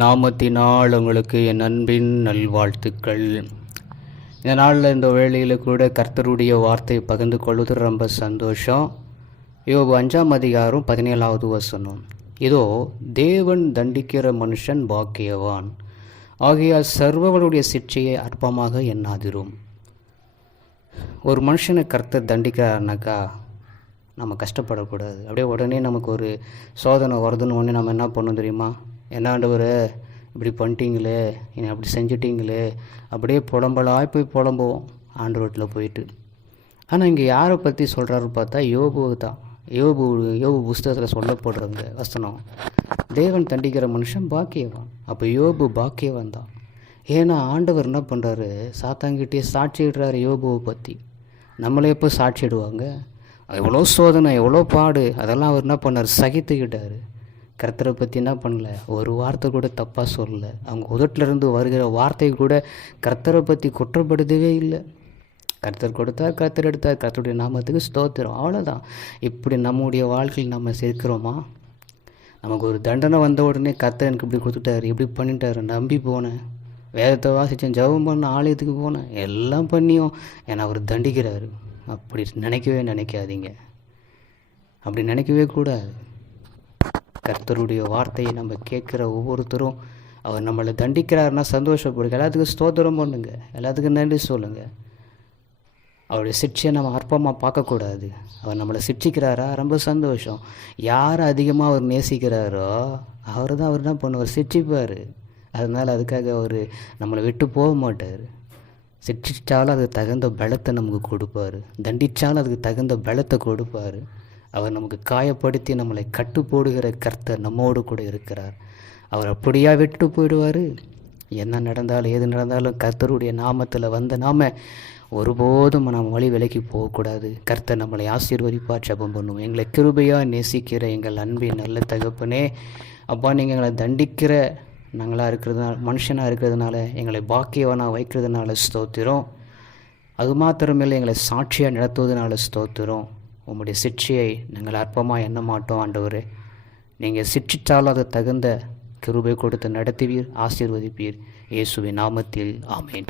நாமத்தினால் உங்களுக்கு என் அன்பின் நல்வாழ்த்துக்கள். இந்த நாளில் இந்த வேளையில் கூட கர்த்தருடைய வார்த்தையை பகிர்ந்து கொள்வது ரொம்ப சந்தோஷம். யோபு அஞ்சாம் அதிகாரம் பதினேழாவது வசனம். இதோ தேவன் தண்டிக்கிற மனுஷன் பாக்கியவான். ஆகையால் சர்வர்களுடைய சிற்சையை அற்பமாக எண்ணாதிரும். ஒரு மனுஷனை கர்த்தர் தண்டிக்கிறாருனாக்கா நம்ம கஷ்டப்படக்கூடாது. அப்படியே உடனே நமக்கு ஒரு சோதனை வருதுன்னு உடனே நம்ம என்ன பண்ணணும் தெரியுமா? என்னாண்டவர் இப்படி பண்ணிட்டீங்களே என்னை அப்படி செஞ்சிட்டிங்களே அப்படியே புலம்பலாய் போய் புலம்புவோம் ஆண்டவரத்தில் போயிட்டு. ஆனால் இங்கே யாரை பற்றி சொல்கிறாரு பார்த்தா யோபு தான். யோபு யோபு புஸ்தகத்தில் சொல்லப்படுறவங்க வசனம். தேவன் தண்டிக்கிற மனுஷன் பாக்கியவான். அப்போ யோபு பாக்கியவான் தான். ஏன்னா ஆண்டவர் என்ன பண்ணுறாரு சாத்தாங்கிட்டே சாட்சிடுறாரு யோபுவை பற்றி நம்மளே எப்போ சாட்சிடுவாங்க எவ்வளோ சோதனை எவ்வளோ பாடு அதெல்லாம் அவர் என்ன பண்ணார்? சகித்துக்கிட்டார். கர்த்தரை பற்றி என்ன பண்ணல? ஒரு வார்த்தை கூட தப்பாக சொல்லலை. அவங்க உதட்டிலிருந்து வருகிற வார்த்தை கூட கர்த்தரை பற்றி குற்றப்படுத்தவே இல்லை. கர்த்தர் கொடுத்தார் கர்த்தர் எடுத்தார். கர்த்தருடைய நாமத்துக்கு ஸ்தோத்திரம். அவ்வளோதான் இப்படி நம்முடைய வாழ்க்கையில் நம்ம சேர்க்கிறோமா? நமக்கு ஒரு தண்டனை வந்த உடனே கர்த்தர் எனக்கு இப்படி கொடுத்துட்டாரு இப்படி பண்ணிட்டாரு. நம்பி போனேன். வேதத்தை வாசித்தேன் ஜெபம் பண்ண ஆலயத்துக்கு போனேன்? எல்லாம் பண்ணியும் என்னை அவர் தண்டிக்கிறாரு. அப்படி நினைக்கவே நினைக்காதீங்க. அப்படி நினைக்கவே கூடாது. கர்த்தருடைய வார்த்தையை நம்ம கேட்குற ஒவ்வொருத்தரும் அவர் நம்மளை தண்டிக்கிறாருன்னா சந்தோஷப்படுங்க. எல்லாத்துக்கும் ஸ்தோத்திரம் பண்ணுங்க. எல்லாத்துக்கும் நன்றி சொல்லுங்கள் அவருடைய சிக்ஷையை நம்ம அற்பமாக பார்க்கக்கூடாது. அவர் நம்மளை சிக்ஷிக்கிறாரா? ரொம்ப சந்தோஷம். யார் அதிகமாக அவர் நேசிக்கிறாரோ அவர் தான் அவர் என்ன பண்ணுவார்? சிக்ஷிப்பார். அதனால் அதுக்காக அவர் நம்மளை விட்டு போக மாட்டார். சிக்ஷிச்சாலும் அதுக்கு தகுந்த பலத்தை நமக்கு கொடுப்பார். தண்டித்தாலும் அதுக்கு தகுந்த பலத்தை கொடுப்பார். அவர் நமக்கு காயப்படுத்தி நம்மளை கட்டு போடுகிற கர்த்தர் நம்மோடு கூட இருக்கிறார். அவர் அப்படியா விட்டு போயிடுவார்? என்ன நடந்தாலும் எது நடந்தாலும் கர்த்தருடைய நாமத்தில் வந்த நாம ஒருபோதும் நம்ம வழி விலைக்கு போகக்கூடாது. கர்த்தர் நம்மளை ஆசீர்வதிப்பார் ஜபம் பண்ணுவோம். எங்களை கிருபையாக நேசிக்கிற எங்கள் அன்பின் நல்ல தகப்பனே அப்பா நீங்கள் எங்களை தண்டிக்கிற நாங்களாக இருக்கிறதுனால மனுஷனாக இருக்கிறதுனால எங்களை பாக்கியவனாக வைக்கிறதுனால ஸ்தோத்திரம். அது மாத்திரமில்லை எங்களை சாட்சியாக நடத்துவதனால ஸ்தோத்திரம். உம்முடைய சிக்ஷையை நாங்கள் அற்பமாக எண்ண மாட்டோம் ஆண்டவரே. நீங்கள் சிற்றிச்சாலும் அது தகுந்த கிருபை கொடுத்து நடத்துவீர் ஆசீர்வதிப்பீர். இயேசுவின் நாமத்தில் ஆமேன்.